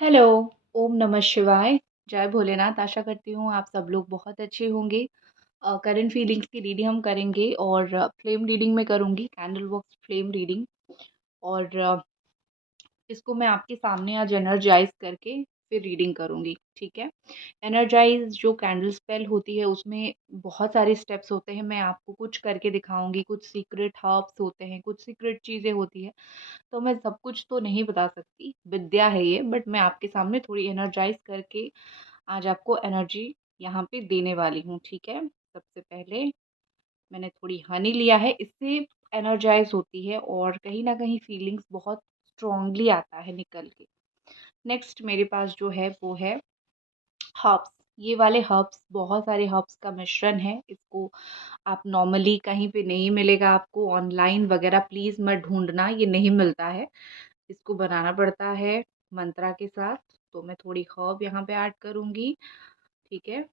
Hello, ओम नमः शिवाय, जय भोलेनाथ। आशा करती हूँ आप सब लोग बहुत अच्छे होंगे। करंट फीलिंग्स की रीडिंग हम करेंगे और फ्लेम रीडिंग में करूँगी, कैंडल बॉक्स फ्लेम रीडिंग। और इसको मैं आपके सामने आज एनर्जाइज करके फिर रीडिंग करूँगी, ठीक है। एनर्जाइज जो कैंडल स्पेल होती है उसमें बहुत सारे स्टेप्स होते हैं। मैं आपको कुछ करके दिखाऊंगी, कुछ सीक्रेट हर्ब्स होते हैं, कुछ सीक्रेट चीज़ें होती है। तो मैं सब कुछ तो नहीं बता सकती, विद्या है ये, बट मैं आपके सामने थोड़ी एनर्जाइज करके आज आपको एनर्जी यहाँ पे देने वाली हूँ, ठीक है। सबसे पहले मैंने थोड़ी हनी लिया है, इससे एनर्जाइज होती है और कहीं ना कहीं फीलिंग्स बहुत स्ट्रांगली आता है निकल के। नेक्स्ट मेरे पास जो है वो है हर्ब्स। ये वाले हर्ब्स बहुत सारे हर्ब्स का मिश्रण है। इसको आप नॉर्मली कहीं पे नहीं मिलेगा आपको, ऑनलाइन वगैरह प्लीज़ मत ढूंढना, ये नहीं मिलता है। इसको बनाना पड़ता है मंत्रा के साथ। तो मैं थोड़ी हर्ब यहाँ पे ऐड करूँगी, ठीक है।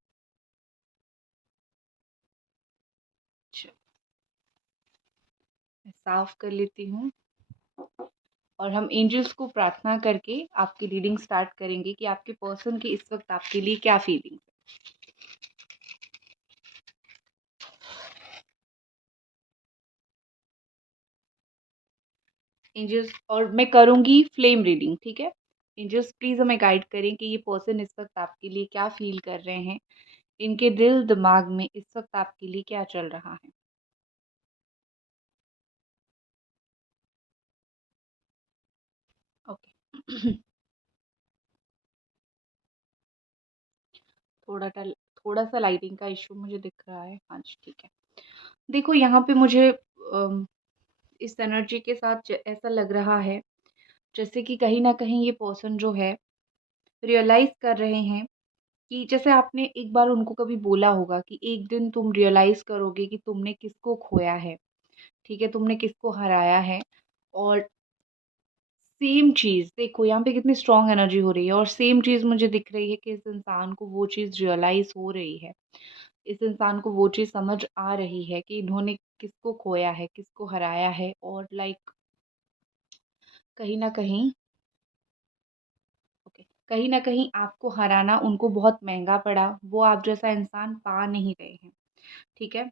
अच्छा, मैं साफ कर लेती हूँ और हम एंजल्स को प्रार्थना करके आपकी रीडिंग स्टार्ट करेंगे कि आपके पर्सन की इस वक्त आपके लिए क्या फीलिंग है। एंजल्स, और मैं करूँगी फ्लेम रीडिंग, ठीक है। एंजल्स प्लीज़ हमें गाइड करें कि ये पर्सन इस वक्त आपके लिए क्या फील कर रहे हैं, इनके दिल दिमाग में इस वक्त आपके लिए क्या चल रहा है। ओके। थोड़ा टा थोड़ा सा लाइटिंग का इशू मुझे दिख रहा है। हाँ जी, ठीक है। देखो यहाँ पे मुझे इस एनर्जी के साथ ऐसा लग रहा है जैसे कि कहीं ना कहीं ये पर्सन जो है रियलाइज कर रहे हैं कि जैसे आपने एक बार उनको कभी बोला होगा कि एक दिन तुम रियलाइज करोगे कि तुमने किसको खोया है, ठीक है, तुमने किसको हराया है। और सेम चीज़ देखो यहाँ पे कितनी स्ट्रॉन्ग एनर्जी हो रही है, और सेम चीज़ मुझे दिख रही है कि इस इंसान को वो चीज़ रियलाइज हो रही है। इस इंसान को वो चीज़ समझ आ रही है कि इन्होंने किसको खोया है, किसको हराया है। और लाइक कहीं न कहीं ओके, कहीं न कहीं आपको हराना उनको बहुत महँगा पड़ा। वो आप जैसा इंसान पा नहीं रहे हैं, ठीक है?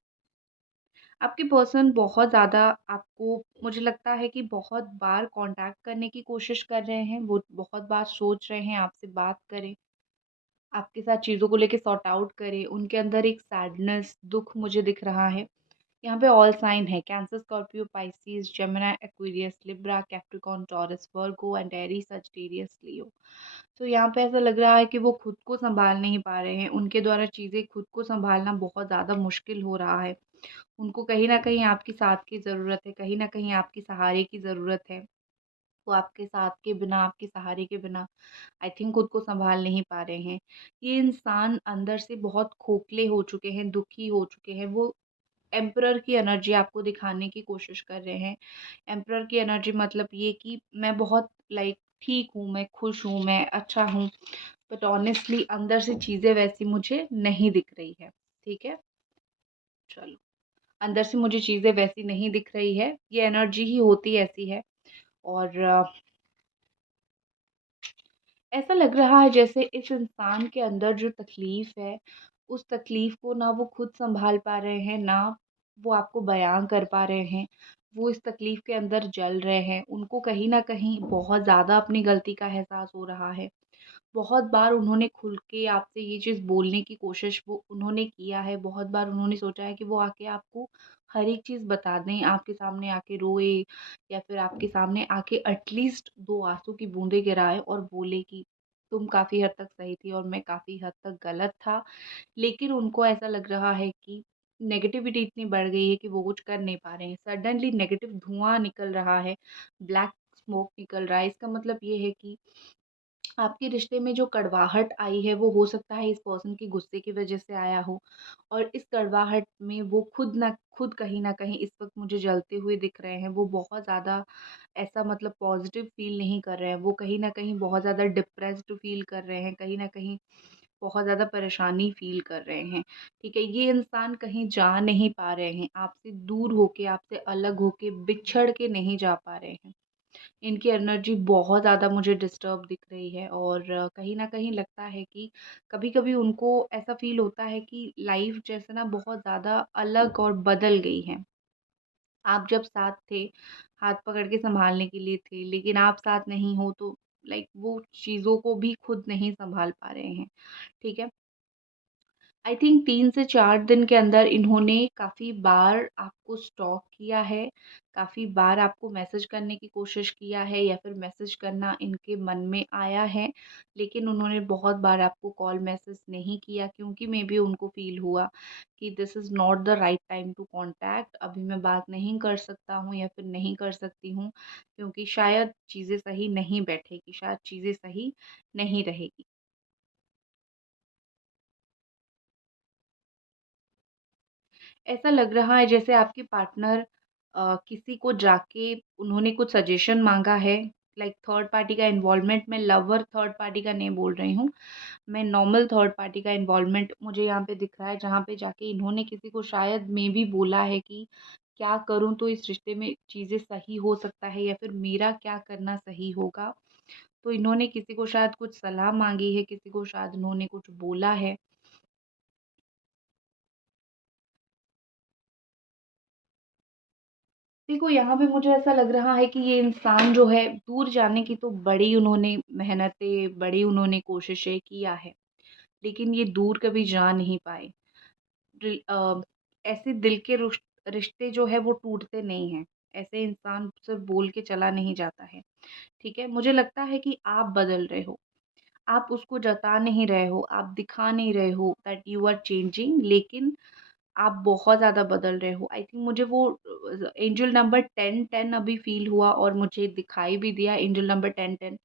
आपके पर्सन बहुत ज़्यादा आपको, मुझे लगता है कि बहुत बार कॉन्टैक्ट करने की कोशिश कर रहे हैं। वो बहुत बार सोच रहे हैं आपसे बात करें, आपके साथ चीज़ों को लेके सॉर्ट आउट करें। उनके अंदर एक सैडनेस, दुःख मुझे दिख रहा है। यहाँ पे ऑल साइन है Cancer, Scorpio, Pisces, Gemini, Aquarius, Libra, Capricorn, Taurus, Virgo and Aries, Sagittarius, Leo. तो यहाँ पे ऐसा लग रहा है कि वो खुद को सँभाल नहीं पा रहे हैं। उनके द्वारा चीज़ें खुद को सँभालना बहुत ज़्यादा मुश्किल हो रहा है। उनको कहीं न कहीं आपकी साथ की ज़रूरत है, कहीं न कहीं आपकी सहारे की ज़रूरत है। वो आपके साथ के बिना, आपके सहारे के बिना आई थिंक खुद को सँभाल नहीं पा रहे हैं। ये इंसान अंदर से बहुत खोखले हो चुके हैं, दुखी हो चुके हैं। वो एम्परर की एनर्जी आपको दिखाने की कोशिश कर रहे हैं। एम्परर की एनर्जी मतलब ये कि मैं बहुत लाइक ठीक हूँ, मैं खुश हूँ, मैं अच्छा हूँ, बट ऑनेस्टली अंदर से चीज़ें वैसी मुझे नहीं दिख रही है, ठीक है? चलो, अंदर से मुझे चीज़ें वैसी नहीं दिख रही है, ये एनर्जी ही होती ऐसी है। और ऐसा लग रहा है जैसे इस इंसान के अंदर जो तकलीफ़ है, उस तकलीफ़ को ना वो खुद सँभाल पा रहे हैं, ना वो आपको बयाँ कर पा रहे हैं। वो इस तकलीफ़ के अंदर जल रहे हैं। उनको कहीं न कहीं बहुत ज़्यादा अपनी गलती का एहसास हो रहा है। बहुत बार उन्होंने खुल के आपसे ये चीज़ बोलने की कोशिश वो उन्होंने किया है। बहुत बार उन्होंने सोचा है कि वो आके आपको हर एक चीज़ बता दें, आपके सामने आके रोए, या फिर आपके सामने आके एटलीस्ट 2 आँसू की बूँदें गिराए और बोले कि तुम काफ़ी हद तक सही थी और मैं काफ़ी हद तक गलत था। लेकिन उनको ऐसा लग रहा है कि नेगेटिविटी इतनी बढ़ गई है कि वो कुछ कर नहीं पा रहे हैं। सडनली नेगेटिव धुआँ निकल रहा है, ब्लैक स्मोक निकल रहा है। इसका मतलब ये है कि आपके रिश्ते में जो कड़वाहट आई है वो हो सकता है इस पर्सन के गुस्से की वजह से आया हो। और इस कड़वाहट में वो खुद कहीं न कहीं इस वक़्त मुझे जलते हुए दिख रहे हैं। वो बहुत ज़्यादा ऐसा मतलब पॉज़िटिव फ़ील नहीं कर रहे हैं। वो कहीं न कहीं बहुत ज़्यादा डिप्रेस्ड फ़ील कर रहे हैं। कहीं न कहीं बहुत ज़्यादा परेशानी फ़ील कर रहे हैं। ठीक है? ये इंसान कहीं जा नहीं पा रहे हैं। आपसे दूर होके, आपसे अलग होके, बिछड़ के नहीं जा पा रहे हैं। इनकी एनर्जी बहुत ज़्यादा मुझे डिस्टर्ब दिख रही है और कहीं न कहीं लगता है कि कभी-कभी उनको ऐसा फ़ील होता है कि लाइफ़ जैसे ना बहुत ज़्यादा अलग और बदल गई है। आप जब साथ थे, हाथ पकड़ के सँभालने के लिए थे, लेकिन आप साथ नहीं हो तो लाइक वो चीज़ों को भी खुद नहीं सँभाल पा रहे हैं, ठीक है? आई थिंक 3 से 4 दिन के अंदर इन्होंने काफ़ी बार आपको स्टॉक किया है, काफ़ी बार आपको मैसेज करने की कोशिश किया है या फिर मैसेज करना इनके मन में आया है, लेकिन उन्होंने बहुत बार आपको कॉल मैसेज नहीं किया क्योंकि मेबी उनको फ़ील हुआ कि this is not the right time to contact, अभी मैं बात नहीं कर सकता हूँ या फिर नहीं कर सकती हूँ क्योंकि शायद चीज़ें सही नहीं बैठेगी, शायद चीज़ें सही नहीं रहेगी। ऐसा लग रहा है जैसे आपके पार्टनर किसी को जाके उन्होंने कुछ सजेशन माँगा है, लाइक थर्ड पार्टी का इन्वॉल्वमेंट, मैं लवर थर्ड पार्टी का नहीं बोल रही हूँ, मैं नॉर्मल थर्ड पार्टी का इन्वॉल्वमेंट मुझे यहाँ पे दिख रहा है, जहाँ पे जाके इन्होंने किसी को शायद मेबी बोला है कि क्या करूँ तो इस रिश्ते में चीज़ें सही हो सकता है या फिर मेरा क्या करना सही होगा। तो इन्होंने किसी को शायद कुछ सलाह माँगी है, किसी को शायद उन्होंने कुछ बोला है। देखो, यहाँ पे मुझे ऐसा लग रहा है कि ये इंसान जो है दूर जाने की तो बड़ी उन्होंने मेहनतें, बड़ी उन्होंने कोशिशें किया है, लेकिन ये दूर कभी जा नहीं पाए। ऐसे दिल के रिश्ते जो है वो टूटते नहीं हैं। ऐसे इंसान सिर्फ़ बोल के चला नहीं जाता है, ठीक है? मुझे लगता है कि आप बदल रहे हो। आप उसको जता नहीं रहे हो, आप दिखा नहीं रहे हो दैट यू आर चेंजिंग, लेकिन आप बहुत ज़्यादा बदल रहे हो। आई थिंक मुझे वो एंजेल नंबर 10-10 अभी फ़ील हुआ और मुझे दिखाई भी दिया angel number 10-10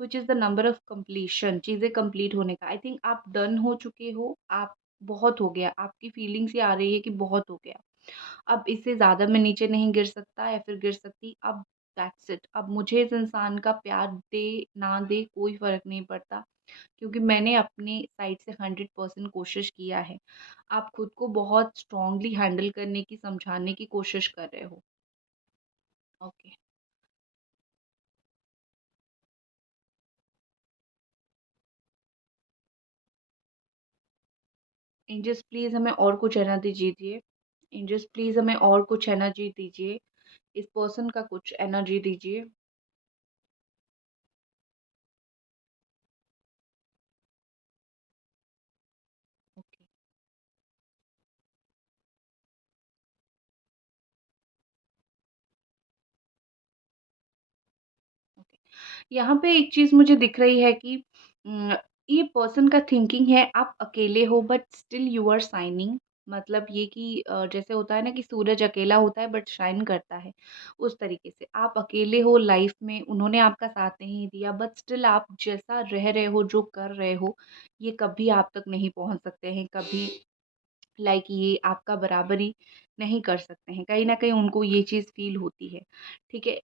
which is the number of completion, चीज़ें कंप्लीट होने का। आई थिंक आप डन हो चुके हो, आप बहुत हो गया, आपकी फीलिंग्स ये आ रही है कि बहुत हो गया। अब इससे ज़्यादा मैं नीचे नहीं गिर सकता या फिर गिर सकती, अब दैट्स इट। अब मुझे इस इंसान का प्यार दे, ना दे कोई फ़र्क नहीं पड़ता क्योंकि मैंने अपनी साइड से 100% कोशिश किया है। आप खुद को बहुत स्ट्रॉन्गली हैंडल करने की, समझाने की कोशिश कर रहे हो। ओके। एंजल्स प्लीज़ हमें और कुछ एनर्जी दीजिए। एंजल्स प्लीज़ हमें और कुछ एनर्जी दीजिए। इस पर्सन का कुछ एनर्जी दीजिए। Okay, okay. यहाँ पे एक चीज़ मुझे दिख रही है कि ये पर्सन का थिंकिंग है आप अकेले हो but still you are shining, मतलब ये कि जैसे होता है ना कि सूरज अकेला होता है बट शाइन करता है, उस तरीके से आप अकेले हो लाइफ में, उन्होंने आपका साथ नहीं दिया बट स्टिल आप जैसा रह रहे हो, जो कर रहे हो, ये कभी आप तक नहीं पहुँच सकते हैं, कभी लाइक ये आपका बराबरी नहीं कर सकते हैं। कहीं न कहीं उनको ये चीज़ फ़ील होती है, ठीक है?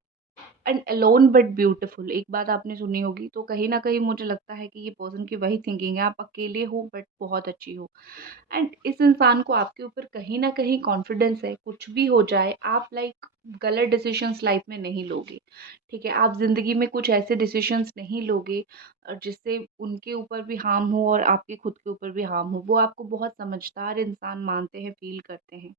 एंड अलोन बट ब्यूटीफुल, एक बात आपने सुनी होगी, तो कहीं न कहीं मुझे लगता है कि ये पर्सन की वही थिंकिंग है, आप अकेले हो बट बहुत अच्छी हो। एंड इस इंसान को आपके ऊपर कहीं न कहीं कॉन्फिडेंस है, कुछ भी हो जाए आप लाइक गलत डिसीज़न्स लाइफ में नहीं लोगे, ठीक है? आप ज़िंदगी में कुछ ऐसे डिसीज़न्स नहीं लोगे जिससे उनके ऊपर भी हार्म हो और आपके खुद के ऊपर भी हार्म हो। वो आपको बहुत समझदार इंसान मानते हैं, फ़ील करते हैं।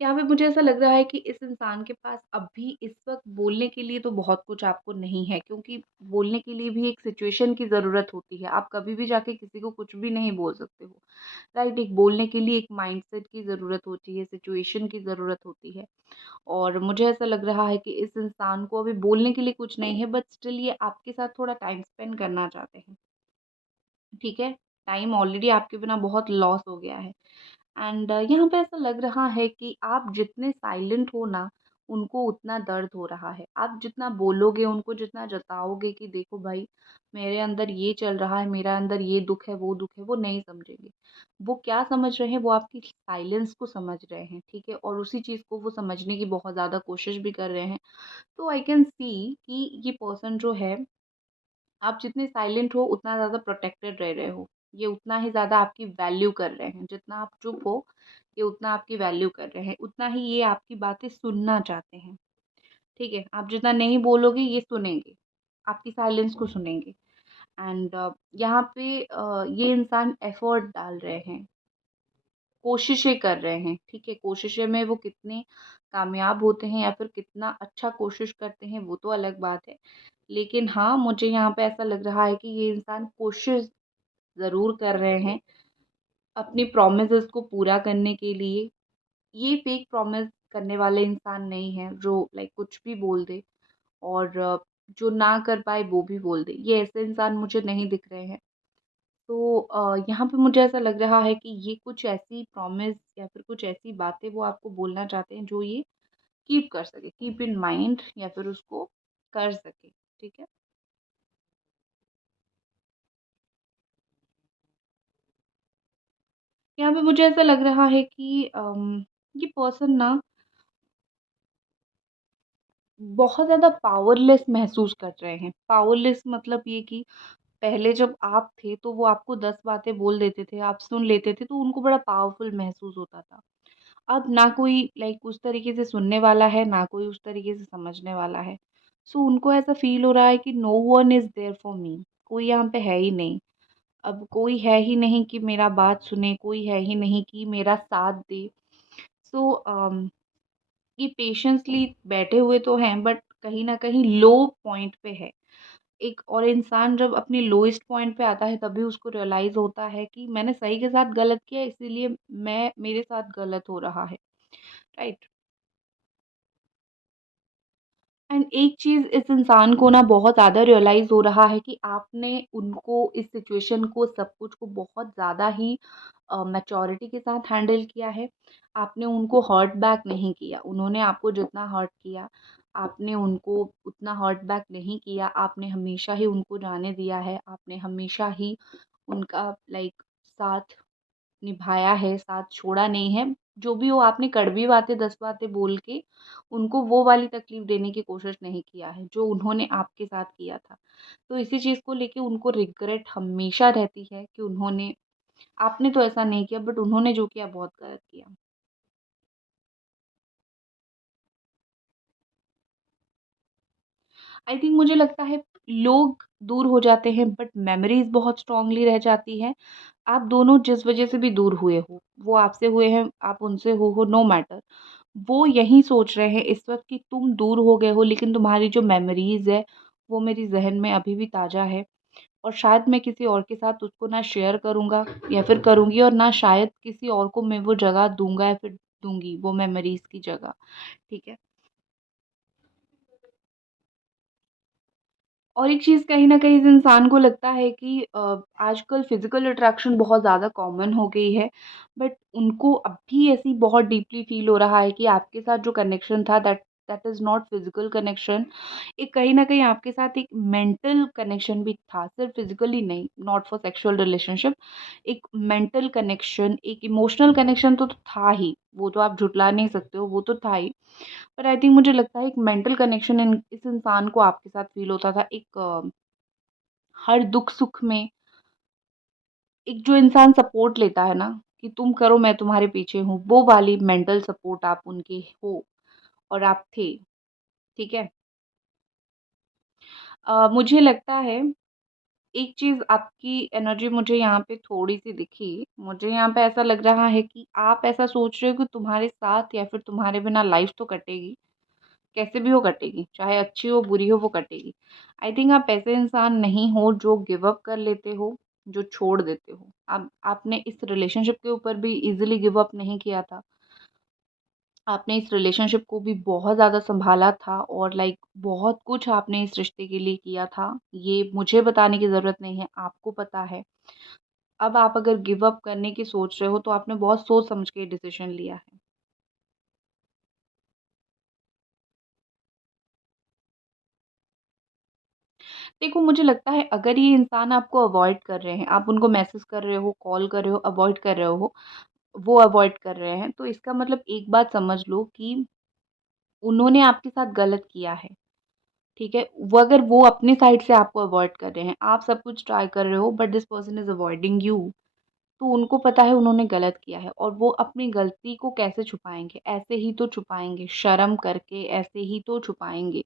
यहाँ पे मुझे ऐसा लग रहा है कि इस इंसान के पास अभी इस वक़्त बोलने के लिए तो बहुत कुछ आपको नहीं है, क्योंकि बोलने के लिए भी एक सिचुएशन की ज़रूरत होती है। आप कभी भी जाके किसी को कुछ भी नहीं बोल सकते हो, राइट? एक बोलने के लिए एक माइंडसेट की ज़रूरत होती है, सिचुएशन की ज़रूरत होती है और मुझे ऐसा लग रहा है कि इस इंसान को अभी बोलने के लिए कुछ नहीं है बट स्टिल ये आपके साथ थोड़ा टाइम स्पेंड करना चाहते हैं, ठीक है? टाइम ऑलरेडी आपके बिना बहुत लॉस हो गया है। एंड यहाँ पे ऐसा लग रहा है कि आप जितने साइलेंट हो ना, उनको उतना दर्द हो रहा है। आप जितना बोलोगे, उनको जितना जताओगे कि देखो भाई, मेरे अंदर ये चल रहा है, मेरा अंदर ये दुःख है, वो नहीं समझेंगे। वो क्या समझ रहे हैं, वो आपकी साइलेंस को समझ रहे हैं, ठीक है? और उसी चीज़ को वो समझने की बहुत ज़्यादा कोशिश भी कर रहे हैं। तो आई कैन सी कि ये पर्सन जो है, आप जितने साइलेंट हो उतना ज़्यादा प्रोटेक्टेड रह रहे हो। ये उतना ही ज़्यादा आपकी वैल्यू कर रहे हैं, जितना आप चुप हो, ये उतना आपकी वैल्यू कर रहे हैं, उतना ही ये आपकी बातें सुनना चाहते हैं। ठीक है? आप जितना नहीं बोलोगे ये सुनेंगे, आपकी साइलेंस को सुनेंगे। एंड यहाँ पे ये इंसान एफर्ट डाल रहे हैं, कोशिशें कर रहे हैं, ठीक है? कोशिशें में वो कितने कामयाब होते हैं या फिर कितना अच्छा कोशिश करते हैं वो तो अलग बात है। लेकिन हाँ, मुझे यहाँ पे ऐसा लग रहा है कि ये इंसान कोशिश ज़रूर कर रहे हैं अपनी प्रॉमिसेस को पूरा करने के लिए। ये फेक प्रॉमिस करने वाले इंसान नहीं हैं जो लाइक कुछ भी बोल दे और जो ना कर पाए वो भी बोल दे। ये ऐसे इंसान मुझे नहीं दिख रहे हैं। तो यहाँ पे मुझे ऐसा लग रहा है कि ये कुछ ऐसी प्रॉमिस या फिर कुछ ऐसी बातें वो आपको बोलना चाहते हैं जो ये कीप कर सके, कीप इन माइंड या फिर उसको कर सके, ठीक है? यहाँ पे मुझे ऐसा लग रहा है कि ये पर्सन ना बहुत ज़्यादा पावरलेस महसूस कर रहे हैं। पावरलेस मतलब ये कि पहले जब आप थे तो वो आपको 10 बातें बोल देते थे, आप सुन लेते थे तो उनको बड़ा पावरफुल महसूस होता था। अब ना कोई लाइक उस तरीके से सुनने वाला है, ना कोई उस तरीके से समझने वाला है। सो उनको ऐसा फ़ील हो रहा है कि no one is there for me, कोई यहाँ पे है ही नहीं। अब कोई है ही नहीं कि मेरा बात सुने, कोई है ही नहीं कि मेरा साथ दे। सो ये पेशेंसली बैठे हुए तो हैं बट कहीं न कहीं लो पॉइंट पे है। एक और इंसान जब अपनी लोएस्ट पॉइंट पे आता है तभी उसको रियलाइज़ होता है कि मैंने सही के साथ गलत किया इसीलिए मैं मेरे साथ गलत हो रहा है, राइट? एंड एक चीज़ इस इंसान को ना बहुत ज़्यादा रियलाइज़ हो रहा है कि आपने उनको इस सिचुएशन को सब कुछ को बहुत ज़्यादा ही मैच्योरिटी के साथ हैंडल किया है। आपने उनको हर्ट बैक नहीं किया। उन्होंने आपको जितना हर्ट किया, आपने उनको उतना हर्ट बैक नहीं किया। आपने हमेशा ही उनको जाने दिया है। आपने हमेशा ही उनका लाइक साथ निभाया है, साथ छोड़ा नहीं है। जो भी हो आपने कड़वी बातें 10 बातें बोल के उनको वो वाली तकलीफ़ देने की कोशिश नहीं किया है, जो उन्होंने आपके साथ किया था। तो इसी चीज़ को लेके उनको रिग्रेट हमेशा रहती है कि उन्होंने आपने तो ऐसा नहीं किया बट उन्होंने जो किया बहुत गलत किया। आई थिंक मुझे लगता है लोग दूर हो जाते हैं बट मेमोरीज़ बहुत स्ट्रॉन्गली रह जाती हैं। आप दोनों जिस वज़ह से भी दूर हुए हो, वो आपसे हुए हैं, आप उनसे हो नो मैटर। वो यही सोच रहे हैं इस वक़्त कि तुम दूर हो गए हो लेकिन तुम्हारी जो मेमोरीज़ है, वो मेरी ज़हन में अभी भी ताज़ा है और शायद मैं किसी और के साथ उसको ना शेयर करूँगा या फिर करूँगी और ना शायद किसी और को मैं वो जगह दूँगा या फिर दूँगी, वो मेमोरीज़ की जगह, ठीक है? और एक चीज़ कहीं न कहीं इस इंसान को लगता है कि आजकल फ़िज़िकल अट्रैक्शन बहुत ज़्यादा कॉमन हो गई है, बट उनको अब भी ऐसी बहुत डीपली फ़ील हो रहा है कि आपके साथ जो कनेक्शन था that that is not physical connection. एक कहीं न कहीं आपके साथ एक मेंटल कनेक्शन भी था, सिर्फ़ फ़िज़िकली नहीं, नॉट फॉर सेक्सुअल रिलेशनशिप। एक मेंटल कनेक्शन, एक इमोशनल कनेक्शन तो था ही, वो तो आप झुठला नहीं सकते हो, वो तो था ही। पर आई थिंक मुझे लगता है एक मेंटल कनेक्शन इन इस इंसान को आपके साथ फ़ील होता था। एक हर दुख-सुख में एक जो इंसान सपोर्ट लेता है ना, कि तुम करो मैं तुम्हारे पीछे हूँ, वो वाली मेंटल सपोर्ट आप उनके हो और आप थे, ठीक है? मुझे लगता है एक चीज़ आपकी एनर्जी मुझे यहाँ पे थोड़ी-सी दिखी। मुझे यहाँ पे ऐसा लग रहा है कि आप ऐसा सोच रहे हो कि तुम्हारे साथ या फिर तुम्हारे बिना लाइफ़ तो कटेगी। कैसे भी वो कटेगी, चाहे अच्छी हो, बुरी हो, वो कटेगी। आई थिंक आप ऐसे इंसान नहीं हो जो गिव अप कर लेते हो, जो छोड़ देते हो। आप आपने इस रिलेशनशिप के ऊपर भी ईज़िली गिव अप नहीं किया था। आपने इस रिलेशनशिप को भी बहुत ज़्यादा सँभाला था और लाइक बहुत कुछ आपने इस रिश्ते के लिए किया था। ये मुझे बताने की ज़रूरत नहीं है, आपको पता है। अब आप अगर गिव अप करने की सोच रहे हो, तो आपने बहुत सोच समझ के डिसीज़न लिया है। देखो, मुझे लगता है अगर ये इंसान आपको अवॉइड कर रहे हैं, आप उनको मैसेज कर रहे हो, कॉल कर रहे हो, अवॉइड कर रहे हो, वो अवॉइड कर रहे हैं, तो इसका मतलब एक बात समझ लो कि उन्होंने आपके साथ गलत किया है, ठीक है? वो अगर वो अपनी साइड से आपको अवॉइड कर रहे हैं, आप सब कुछ ट्राई कर रहे हो but this person is avoiding you, तो उनको पता है उन्होंने गलत किया है और वो अपनी गलती को कैसे छुपाएँगे? ऐसे ही तो छुपाएँगे, शर्म करके ऐसे ही तो छुपाएँगे।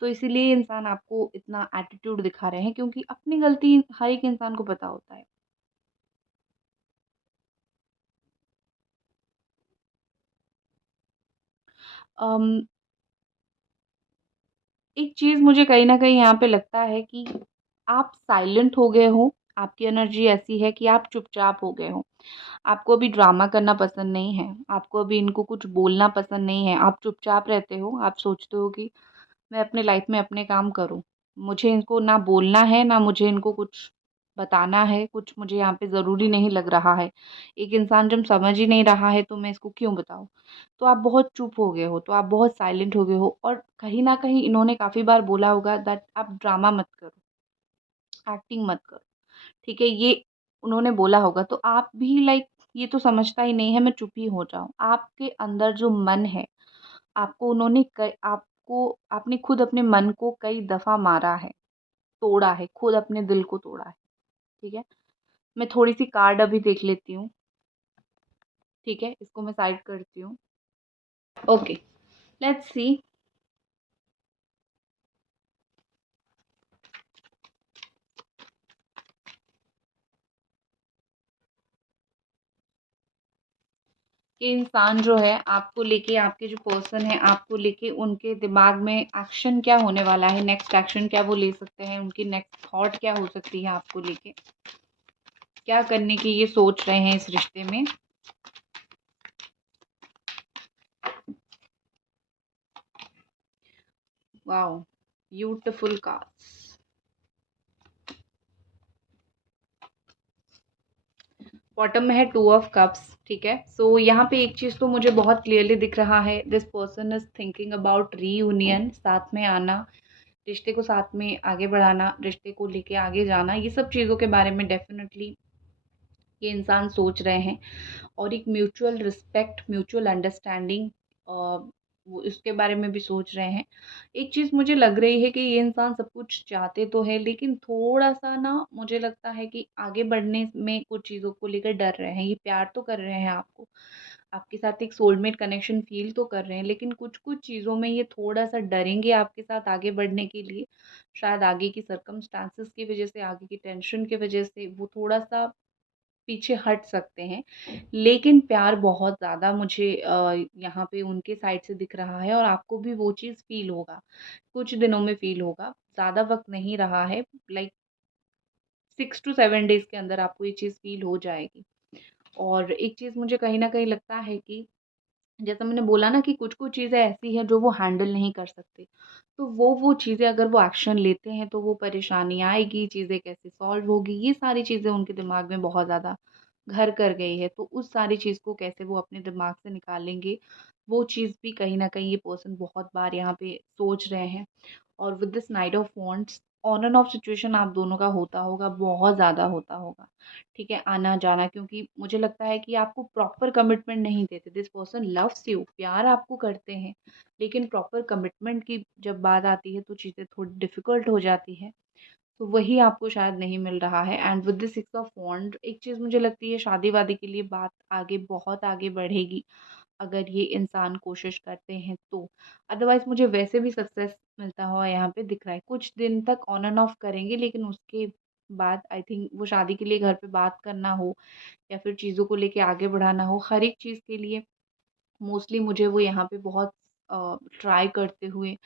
तो इसीलिए इंसान आपको इतना एटीट्यूड दिखा रहे हैं क्योंकि अपनी गलती हर एक इंसान को पता होता है। अम, एक चीज़ मुझे कहीं न कहीं यहाँ पे लगता है कि आप साइलेंट हो गए हो, आपकी एनर्जी ऐसी है कि आप चुपचाप हो गए हो। आपको अभी ड्रामा करना पसंद नहीं है, आपको अभी इनको कुछ बोलना पसंद नहीं है, आप चुपचाप रहते हो, आप सोचते हो कि मैं अपने लाइफ़ में अपने काम करूँ। मुझे इनको ना बोलना है, ना मुझे इनको कुछ बताना है, कुछ मुझे यहाँ पे ज़रूरी नहीं लग रहा है। एक इंसान जब समझ ही नहीं रहा है तो मैं इसको क्यों बताऊँ? तो आप बहुत चुप हो गए हो, तो आप बहुत साइलेंट हो गए हो और कहीं न कहीं इन्होंने काफ़ी बार बोला होगा दैट आप ड्रामा मत करो, एक्टिंग मत करो, ठीक है? ये उन्होंने बोला होगा तो आप भी लाइक ये तो समझता ही नहीं है, मैं चुप ही हो जाऊँ। आपके अंदर जो मन है, आपको उन्होंने कई आपको आपने खुद अपने मन को कई दफ़ा मारा है, तोड़ा है, खुद अपने दिल को तोड़ा है, ठीक है? मैं थोड़ी-सी कार्ड अभी देख लेती हूँ, ठीक है? इसको मैं साइड करती हूँ। Okay, let's see. ये इंसान जो है आपको लेके आपके जो पर्सन है आपको लेके उनके दिमाग में एक्शन क्या होने वाला है, नेक्स्ट एक्शन क्या वो ले सकते हैं, उनकी नेक्स्ट थॉट क्या हो सकती है आपको लेके, क्या करने की ये सोच रहे हैं इस रिश्ते में। Wow, beautiful cards. बॉटम में है टू ऑफ कप्स, ठीक है? सो यहाँ पे एक चीज़ तो मुझे बहुत क्लियरली दिख रहा है, this person is thinking about reunion, साथ में आना, रिश्ते को साथ में आगे बढ़ाना, रिश्ते को लेके आगे जाना, ये सब चीज़ों के बारे में डेफिनेटली ये इंसान सोच रहे हैं और एक म्यूचुअल रिस्पेक्ट, म्यूचुअल अंडरस्टैंडिंग वो इसके बारे में भी सोच रहे हैं। एक चीज़ मुझे लग रही है कि ये इंसान सब कुछ चाहते तो है लेकिन थोड़ा-सा ना मुझे लगता है कि आगे बढ़ने में कुछ चीज़ों को लेकर डर रहे हैं। ये प्यार तो कर रहे हैं आपको, आपके साथ एक सोलमेट कनेक्शन फ़ील तो कर रहे हैं लेकिन कुछ-कुछ चीज़ों में ये थोड़ा-सा डरेंगे आपके साथ आगे बढ़ने के लिए। शायद आगे की सर्कमस्टेंसेस की वज़ह से, आगे की टेंशन की वज़ह से वो थोड़ा-सा पीछे हट सकते हैं। लेकिन प्यार बहुत ज़्यादा मुझे यहाँ पे उनके साइड से दिख रहा है और आपको भी वो चीज़ फ़ील होगा। कुछ दिनों में फ़ील होगा, ज़्यादा वक़्त नहीं रहा है, लाइक 6 टू 7 डेज़ के अंदर आपको ये चीज़ फ़ील हो जाएगी। और एक चीज़ मुझे कहीं न कहीं लगता है कि जैसा मैंने बोला ना कि कुछ-कुछ चीज़ें ऐसी हैं जो वो हैंडल नहीं कर सकते। तो वो चीज़ें अगर वो एक्शन लेते हैं तो वो परेशानी आएगी, चीज़ें कैसे सॉल्व होगी, ये सारी चीज़ें उनके दिमाग में बहुत ज़्यादा घर कर गई है। तो उस सारी चीज़ को कैसे वो अपने दिमाग से निकालेंगे, वो चीज़ भी कहीं न कहीं ये पर्सन बहुत बार यहाँ पे सोच रहे हैं। और with this night of wands on end of situation आप दोनों का होता होगा, बहुत ज़्यादा होता होगा, ठीक है? आना-जाना क्योंकि मुझे लगता है कि आपको प्रॉपर कमिटमेंट नहीं देते। दिस पर्सन लव्स यू, प्यार आपको करते हैं, लेकिन प्रॉपर कमिटमेंट की जब बात आती है तो चीज़ें थोड़ी डिफ़िकल्ट हो जाती है। तो वही आपको शायद नहीं मिल रहा है and with the six of wand एक चीज़ मुझे लगती है शादी-वादी के लिए बात आगे बहुत आगे बढ़ेगी, अगर ये इंसान कोशिश करते हैं तो। अदरवाइज़ मुझे वैसे भी सक्सेस मिलता हुआ यहाँ पे दिख रहा है। कुछ दिन तक ऑन एंड ऑफ करेंगे लेकिन उसके बाद आई थिंक वो शादी के लिए घर पे बात करना हो या फिर चीज़ों को लेके आगे बढ़ाना हो, हर एक चीज़ के लिए मोस्टली मुझे वो यहाँ पे बहुत ट्राई करते हुए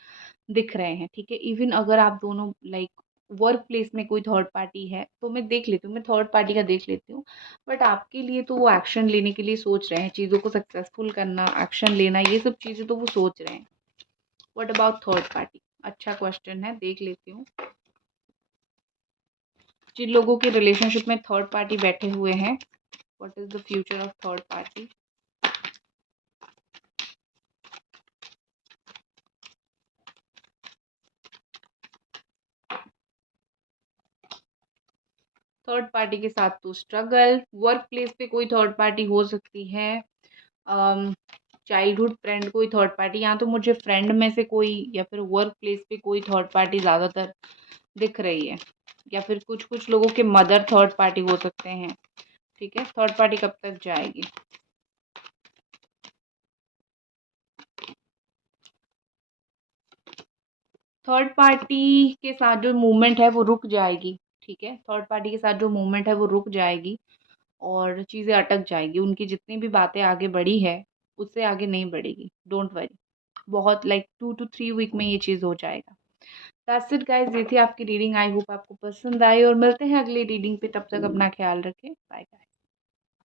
दिख रहे हैं, ठीक है? इवन अगर आप दोनों लाइक वर्क प्लेस में कोई थर्ड पार्टी है, तो मैं देख लेती हूँ, मैं थर्ड पार्टी का देख लेती हूँ। बट आपके लिए तो वो एक्शन लेने के लिए सोच रहे हैं, चीज़ों को सक्सेसफुल करना, एक्शन लेना, ये सब चीज़ें तो वो सोच रहे हैं। What about third party? अच्छा क्वेश्चन है, देख लेती हूँ। जिन लोगों के रिलेशनशिप में थर्ड पार्टी बैठे हुए हैं, what is the future of third party? Third party के साथ तो स्ट्रगल, वर्क प्लेस पे कोई थर्ड पार्टी हो सकती है। चाइल्डहुड फ्रेंड कोई थर्ड पार्टी, यहाँ तो मुझे फ्रेंड में से कोई या फिर वर्क प्लेस पे कोई थर्ड पार्टी ज़्यादातर दिख रही है या फिर कुछ कुछ लोगों के मदर थर्ड पार्टी हो सकते हैं। ठीक है, थर्ड पार्टी कब तक जाएगी? थर्ड पार्टी के साथ जो मूवमेंट है वो रुक जाएगी, ठीक है? थर्ड पार्टी के साथ जो मूवमेंट है वो रुक जाएगी और चीज़ें अटक जाएगी। उनकी जितनी भी बातें आगे बढ़ी है, उससे आगे नहीं बढ़ेगी, डोंट वरी। बहुत लाइक 2 टू 3 वीक में ये चीज़ हो जाएगा। दैट्स इट गाइस, ये थी आपकी रीडिंग। आई होप आपको पसंद आई और मिलते हैं अगली रीडिंग पे। तब तक अपना ख्याल रखें। Bye guys.